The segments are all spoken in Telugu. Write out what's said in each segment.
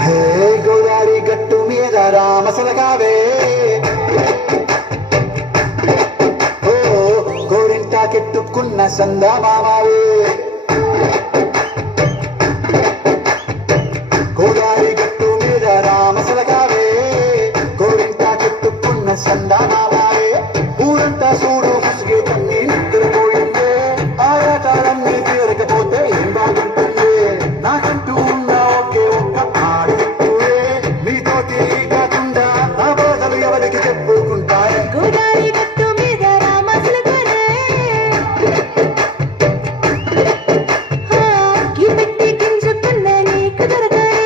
హే గోదారి గట్టు మీద రామసలగావే ఓ గోరింటాకెట్టుకున్న సందామామావే గోదారి గట్టు మీద రామసలగావే గోరింటాకెట్టుకున్న సందామామావే ఊరంతా చూడు ముసిగే తన్ని నిద్రపోయిందే ఆయాటాలన్నీ తీరకపోతే ఏం బాగుంటుంది నాకంటూ ఉన్న ఒకే ఒక్క ఆడవే నీతోటి కాకుండా నా బాధలు ఎవరికి చెప్పుకుంటాయి గోదారి గట్టు మీద రామసలగానే గిపెట్టి గింజుకున్న నీకు దొరకనే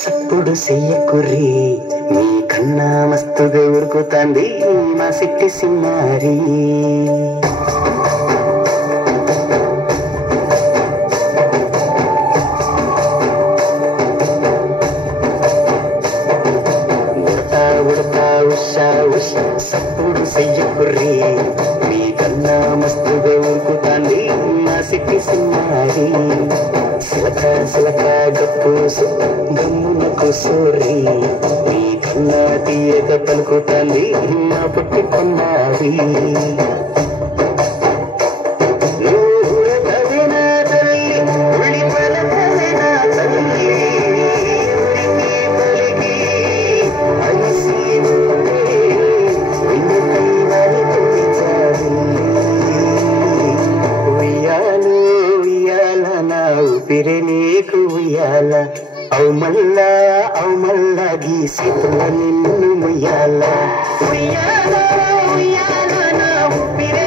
సప్పుడు చెయ్యకుర్రి నీ కన్నా మస్తుగా ఉరుకుతాంది మా సిట్టి సిన్నారి ఉడతా ఉడతా ఉషా ఉష్ సప్పుడు చెయ్యకుర్రి నీ కన్నా మస్తుగా ఉరుకుతాంది మా సిట్టి సిన్నారి సిలక సిలక గప్పూసు గమ్మున కూసూరి నీ కన్నా తీయక పలుకుతాంది నా పుట్టి కొన్నావి ఊపిరి నీకు ఉయ్యాల అవుమల్లా గీసిపుల నిన్ను ముయ్యాల ఉయ్యాల ఉయ్యాల నా ఊపిరి